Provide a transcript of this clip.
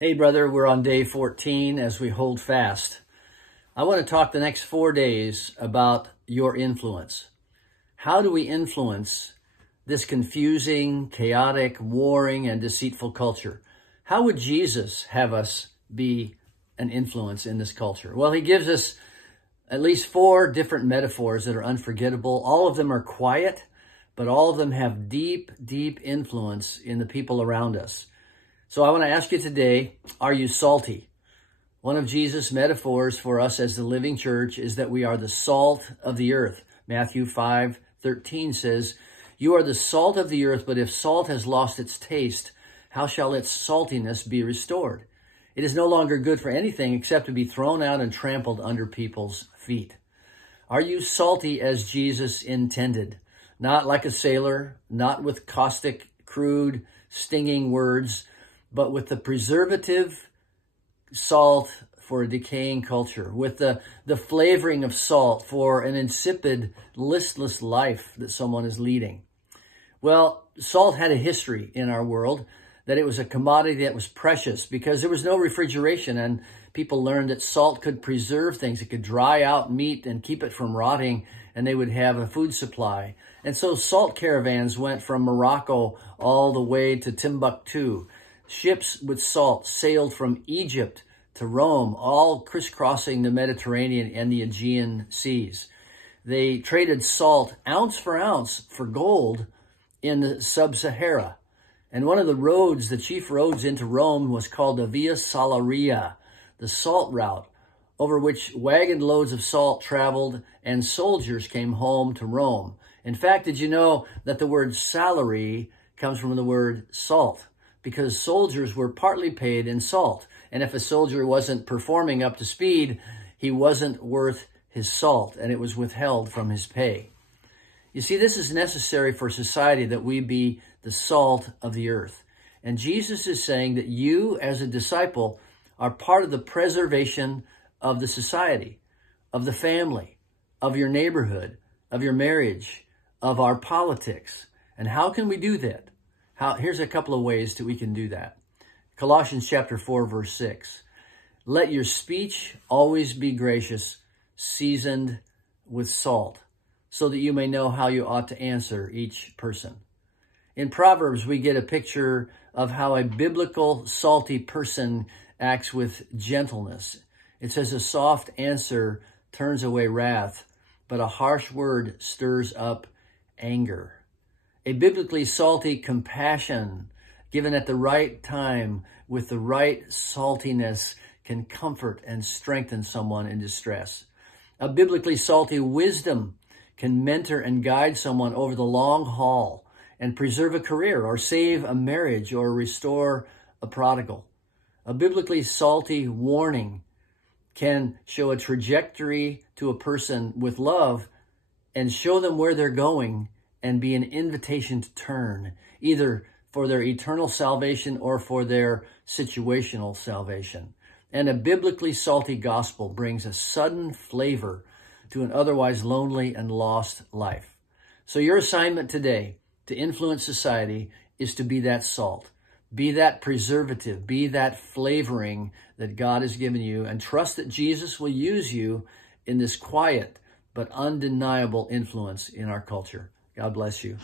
Hey, brother, we're on day 14 as we hold fast. I want to talk the next 4 days about your influence. How do we influence this confusing, chaotic, warring, and deceitful culture? How would Jesus have us be an influence in this culture? Well, he gives us at least 4 different metaphors that are unforgettable. All of them are quiet, but all of them have deep, deep influence in the people around us. So I want to ask you today, are you salty? One of Jesus' metaphors for us as the living church is that we are the salt of the earth. Matthew 5:13 says, "You are the salt of the earth, but if salt has lost its taste, how shall its saltiness be restored? It is no longer good for anything except to be thrown out and trampled under people's feet." Are you salty as Jesus intended? Not like a sailor, not with caustic, crude, stinging words, but with the preservative salt for a decaying culture, with the flavoring of salt for an insipid, listless life that someone is leading. Well, salt had a history in our world, that it was a commodity that was precious because there was no refrigeration, and people learned that salt could preserve things. It could dry out meat and keep it from rotting, and they would have a food supply. And so salt caravans went from Morocco all the way to Timbuktu. Ships with salt sailed from Egypt to Rome, all crisscrossing the Mediterranean and the Aegean seas. They traded salt ounce for gold in the sub-Sahara. And one of the roads, the chief roads into Rome, was called the Via Salaria, the salt route, over which wagon loads of salt traveled and soldiers came home to Rome. In fact, did you know that the word salary comes from the word salt? Because soldiers were partly paid in salt. And if a soldier wasn't performing up to speed, he wasn't worth his salt, and it was withheld from his pay. You see, this is necessary for society, that we be the salt of the earth. And Jesus is saying that you, as a disciple, are part of the preservation of the society, of the family, of your neighborhood, of your marriage, of our politics. And how can we do that? Here's a couple of ways that we can do that. Colossians chapter 4, verse 6. "Let your speech always be gracious, seasoned with salt, so that you may know how you ought to answer each person." In Proverbs, we get a picture of how a biblical salty person acts with gentleness. It says, "A soft answer turns away wrath, but a harsh word stirs up anger." A biblically salty compassion given at the right time with the right saltiness can comfort and strengthen someone in distress. A biblically salty wisdom can mentor and guide someone over the long haul and preserve a career or save a marriage or restore a prodigal. A biblically salty warning can show a trajectory to a person with love and show them where they're going and be an invitation to turn, either for their eternal salvation or for their situational salvation. And a biblically salty gospel brings a sudden flavor to an otherwise lonely and lost life. So your assignment today to influence society is to be that salt, be that preservative, be that flavoring that God has given you, and trust that Jesus will use you in this quiet but undeniable influence in our culture. God bless you.